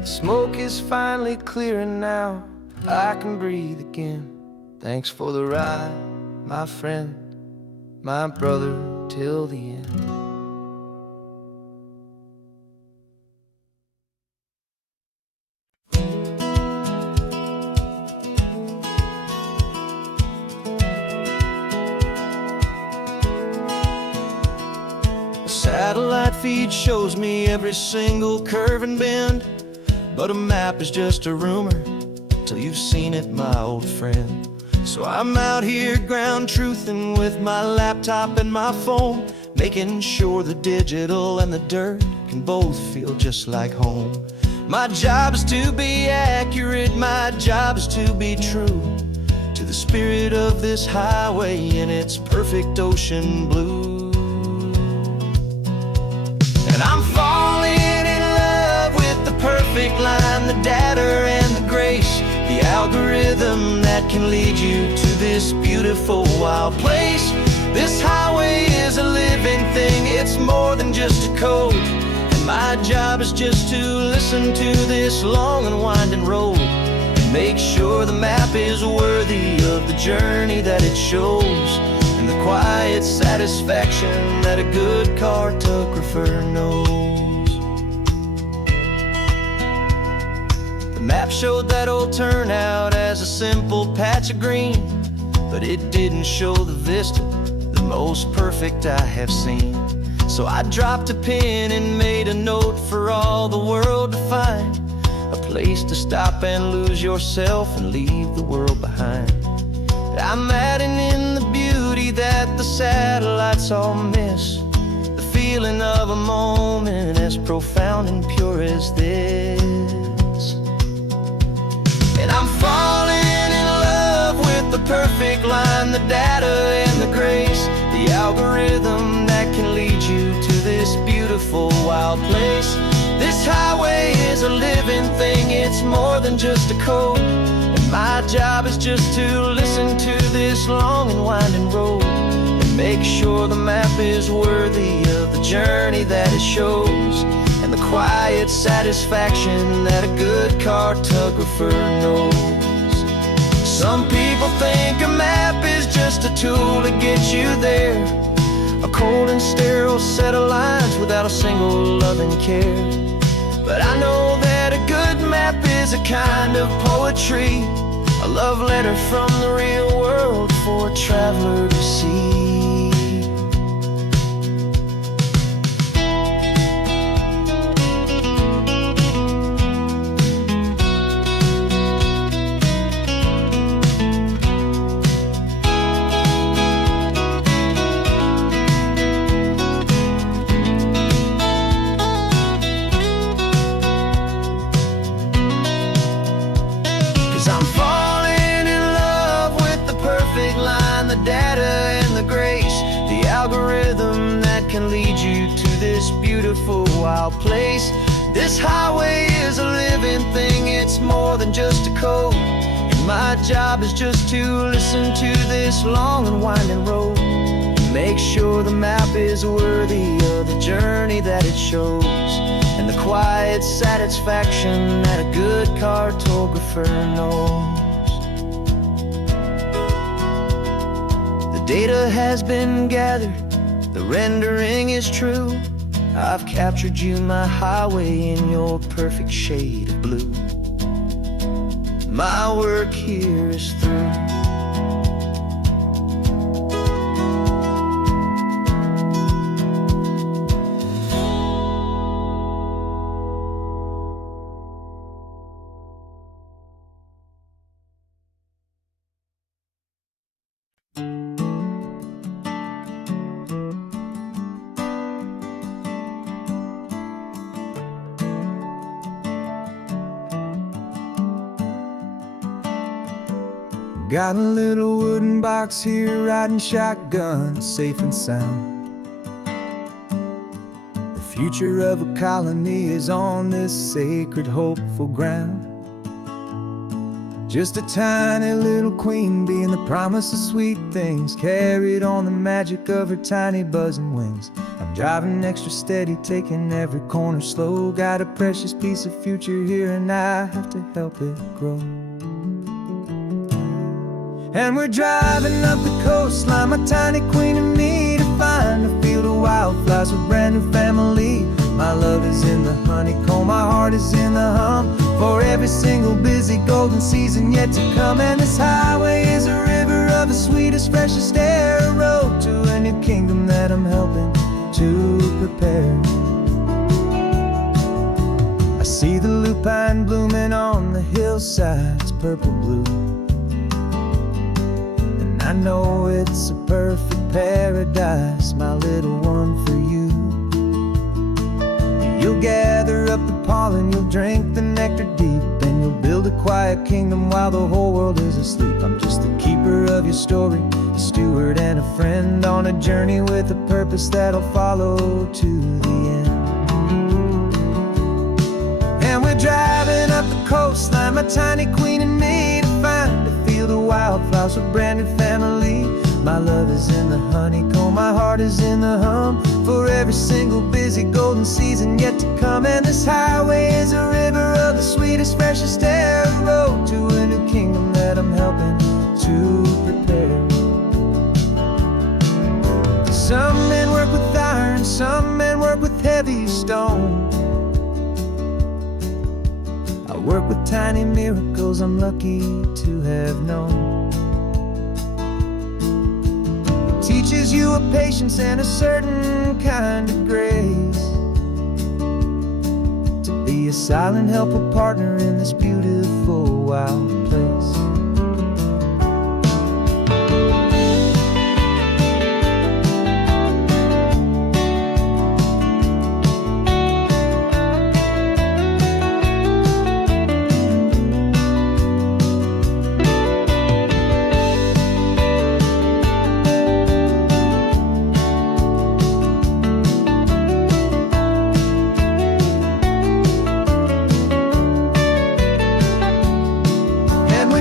The smoke is finally clearing now, I can breathe again. Thanks for the ride, my friend, my brother, till the end. A satellite feed shows me every single curve and bend, but a map is just a rumor till you've seen it, my old friend. So I'm out here ground truthing with my laptop and my phone, making sure the digital and the dirt can both feel just like home. My job is to be accurate, my job is to be true to the spirit of this highway in its perfect ocean blue. And I'm falling in love with the perfect line, the data and the grace, the algorithm that can lead you to this beautiful wild place. This highway is a living thing, it's more than just a code. And my job is just to listen to this long and winding road and make sure the map is worthy of the journey that it shows, and the quiet satisfaction that a good cartographer knows. The map showed that old turnout as a simple patch of green, but it didn't show the vista, the most perfect I have seen. So I dropped a pin and made a note for all the world to find, a place to stop and lose yourself and leave the world behind. I'm adding in the beauty that the satellites all miss, the feeling of a moment as profound and pure as this. And I'm falling in love with the perfect line, the data and the grace, the algorithm that can lead you to this beautiful wild place. This highway is a living thing, it's more than just a code. And my job is just to listen to this long and winding road and make sure the map is worthy of the journey that it shows, and the quiet satisfaction that a good cartographer knows. Some people think a map is just a tool to get you there, a cold and sterile set of lines without a single loving care. But I know that a good map is a kind of poetry, a love letter from the real world for a traveler to see. 'Cause I'm falling in love with the perfect line, the data and the grace, the algorithm that can lead you to this beautiful wild place. This highway is a living thing, it's more than just a code. And my job is just to listen to this long and winding road and make sure the map is worthy of the journey that it shows, and the quiet satisfaction that a good cartographer knows. The data has been gathered, the rendering is true. I've captured you, my highway, in your perfect shade of blue. My work here is through. Got a little wooden box here, riding shotgun, safe and sound. The future of a colony is on this sacred, hopeful ground. Just a tiny little queen bee and the promise of sweet things, carried on the magic of her tiny buzzing wings. I'm driving extra steady, taking every corner slow. Got a precious piece of future here and I have to help it grow. And we're driving up the coastline, my tiny queen and me, to find a field of wildflowers with brand new family. My love is in the honeycomb, my heart is in the hum, for every single busy golden season yet to come. And this highway is a river of the sweetest, freshest air, a road to a new kingdom that I'm helping to prepare. I see the lupine blooming on the hillsides, purple blue. I know it's a perfect paradise, my little one, for you. You'll gather up the pollen, you'll drink the nectar deep, and you'll build a quiet kingdom while the whole world is asleep. I'm just the keeper of your story, a steward and a friend on a journey with a purpose that'll follow to the end. And we're driving up the coastline, my tiny queen and me, to find a field of wildflowers, a brand new family. My love is in the honeycomb, my heart is in the hum, for every single busy golden season yet to come. And this highway is a river of the sweetest, freshest air, a road to a new kingdom that I'm helping to prepare. Some men work with iron, some men work with heavy stone. I work with tiny miracles I'm lucky to have known. Teaches you a patience and a certain kind of grace, to be a silent, helpful partner in this beautiful, wild place.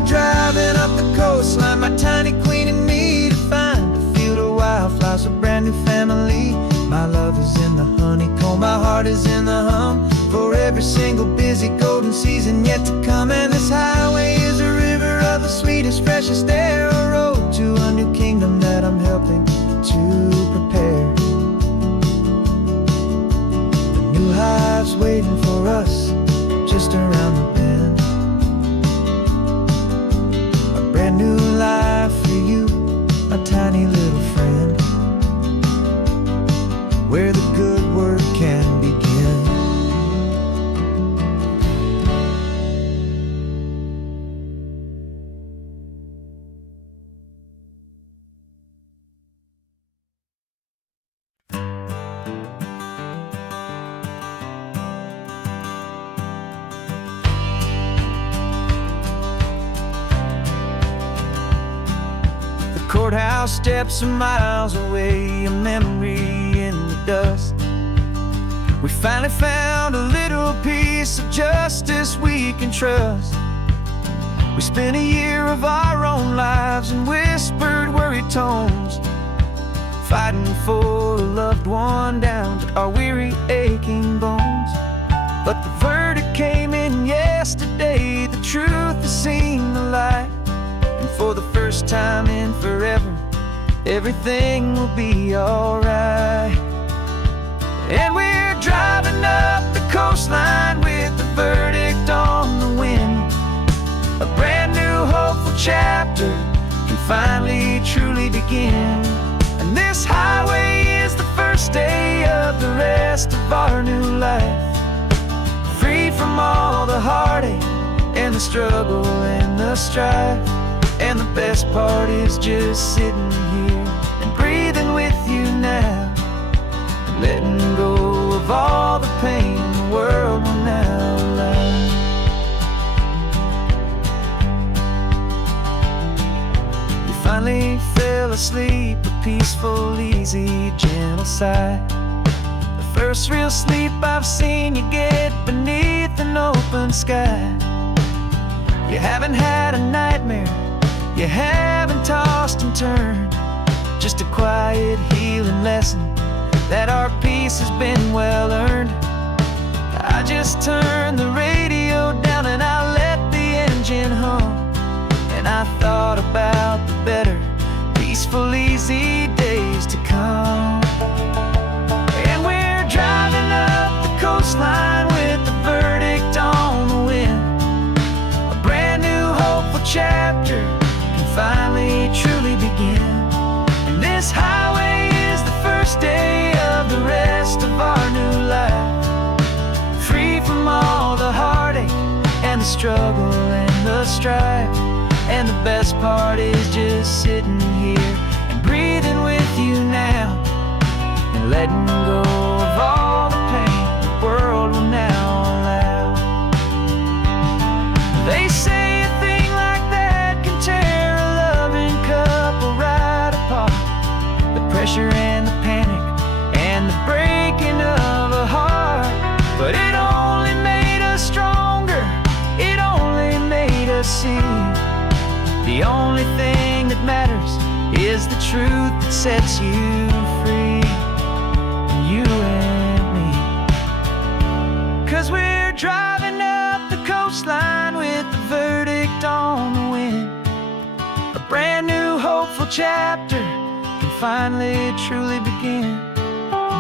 Driving up the coastline, my tiny queen and me, to find a field of wildflowers, a brand new family. My love is in the honeycomb, my heart is in the hum, for every single busy golden season yet to come. And this highway is a river of the sweetest, freshest air, a road to a new kingdom that I'm helping to prepare. The new hive's waiting for us just around the bend. Brand new life for you, my tiny little friend, where the good work can begin. Courthouse steps are miles away, a memory in the dust. We finally found a little piece of justice we can trust. We spent a year of our own lives in whispered, worried tones, fighting for a loved one down to our weary, aching bones. But the verdict came in yesterday, the truth has seen the light. And for the first time in forever, everything will be alright. And we're driving up the coastline with the verdict on the wind. A brand new hopeful chapter can finally truly begin. And this highway is the first day of the rest of our new life, free from all the heartache and the struggle and the strife. And the best part is just sitting here and breathing with you now, and letting go of all the pain the world will now allow. You finally fell asleep, a peaceful, easy, gentle sigh. The first real sleep I've seen you get beneath an open sky. You haven't had a nightmare, you haven't tossed and turned, just a quiet healing lesson that our peace has been well earned. I just turned the radio down and I let the engine hum, and I thought about the better, peaceful, easy days to come. And we're driving up the coastline with the verdict on the wind. A brand new hopeful chapter finally truly begin. And this highway is the first day of the rest of our new life, free from all the heartache and the struggle and the strife. And the best part is just sitting here and breathing with you now, and letting go of all the pain the world will now allow. They say a thing like that can tear a loving couple right apart. The pressure and the panic and the breaking of a heart. But it only made us stronger, it only made us see the only thing that matters is the truth that sets you free, you and me. 'Cause we're driving up the coastline with the verdict on the wind. A brand new hopeful chapter can finally truly begin.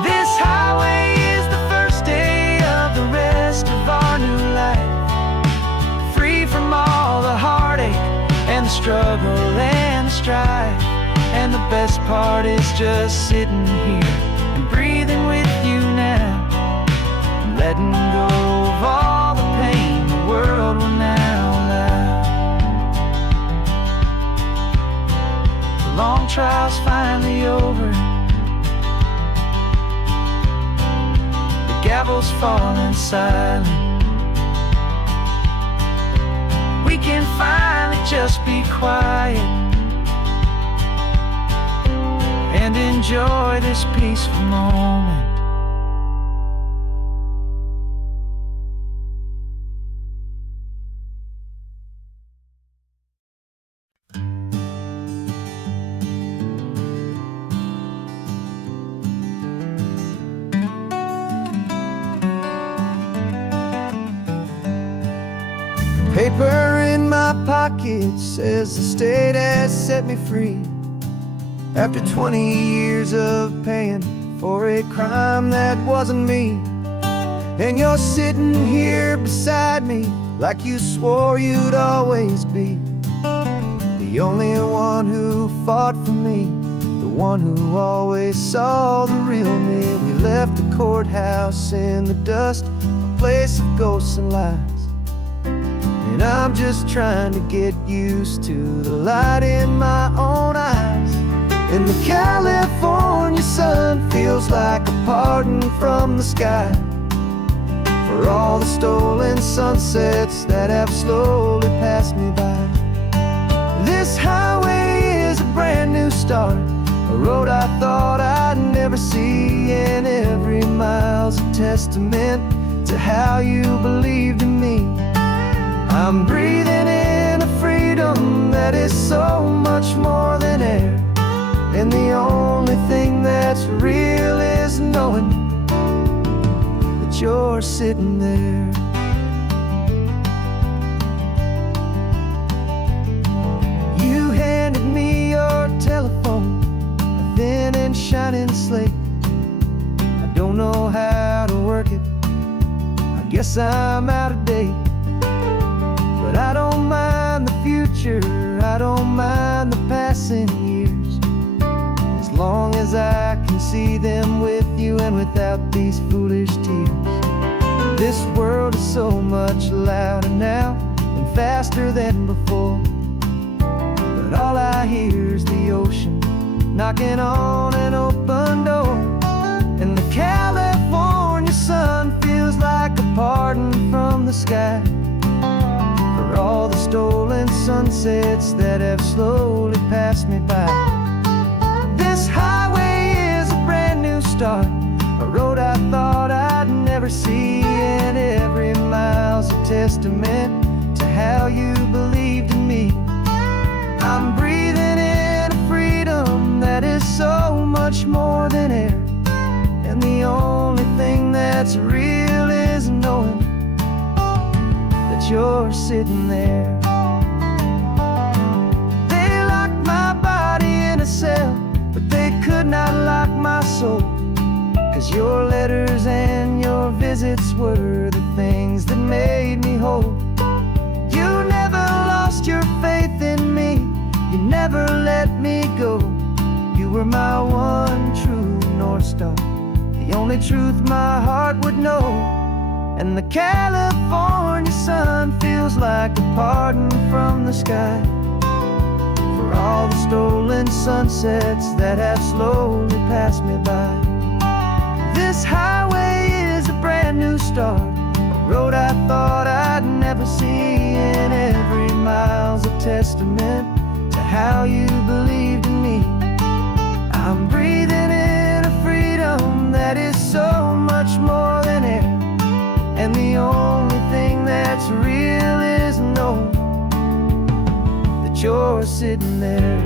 This highway is the first day of the rest of our new life, free from all the heartache and the struggle and the strife. And the best part is just sitting here and breathing with you now, and letting go of all the pain the world will now allow. The long trial's finally over, the gavel's falling silent. We can finally just be quiet and enjoy this peaceful moment. Paper in my pocket says the state has set me free, after 20 years of paying for a crime that wasn't me. And you're sitting here beside me like you swore you'd always be, the only one who fought for me, the one who always saw the real me. We left the courthouse in the dust, a place of ghosts and lies. And I'm just trying to get used to the light in my own eyes. And the California sun feels like a pardon from the sky for all the stolen sunsets that have slowly passed me by. This highway is a brand new start, a road I thought I'd never see, and every mile's a testament to how you believed in me. I'm breathing in a freedom that is so much more than air, and the only thing that's real is knowing that you're sitting there. You handed me your telephone, a thin and shining slate. I don't know how to work it, I guess I'm out of date. But I don't mind the future, I don't mind the passing years, as long as I can see them with you and without these foolish tears. This world is so much louder now and faster than before, but all I hear is the ocean knocking on an open door. And the California sun feels like a pardon from the sky for all the stolen sunsets that have slowly passed me by. This highway is a brand new start, a road I thought I'd never see, and every mile's a testament to how you believed in me. I'm breathing in a freedom that is so much more than air, and the only thing that's real is knowing that you're sitting there. They locked my body in a cell, but they could not lock my soul, 'cause your letters and your visits were the things that made me whole. You never lost your faith in me, you never let me go. You were my one true North Star, the only truth my heart would know. And the California sun feels like a pardon from the sky for all the stolen sunsets that have slowly passed me by. This highway is a brand new start, a road I thought I'd never see, and every mile's a testament to how you believed in me. I'm breathing in a freedom that is so much more than air, and the only thing that's real is knowing that you're sitting there.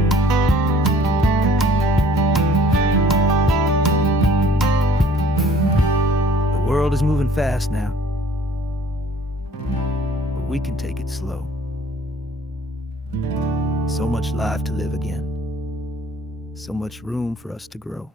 The world is moving fast now, but we can take it slow. So much life to live again, so much room for us to grow.